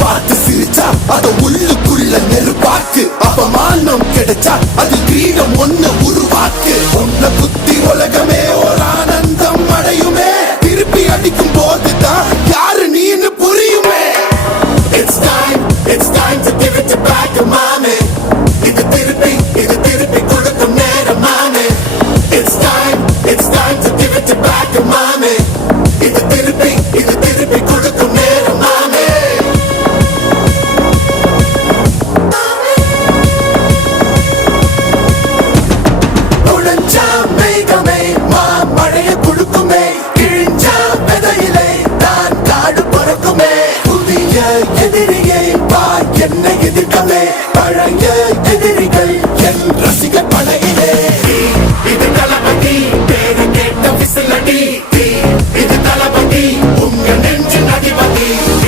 பார்த்து சிரிச்சா அத உள்ளுக்குள்ள நெருப்பாக்கு. அவமானம் கிடைச்சா அது கிரீடம் ஒண்ணு உருவாக்கு. உன்னை புத்தி உலகமே ஒரு ஆனந்தம் அடையுமே. திருப்பி அடிக்கும் போதுதான் யாரு நீன்னு புரியுமே. It's time to give it back to mommy. இது திருப்பி கொடுக்கும் நேரம் மாமே. It's time to give it back to mommy. இது திருப்பி கொடுக்கும் நேரம் மாமே. உழைச்சா மேகமே மழைய குடுக்குமே. கிழிஞ்சா விதையிலே தான் காடு பறக்குமே. புதிய எதிரியை வா என்னை எதிர்க்கவே. பழைய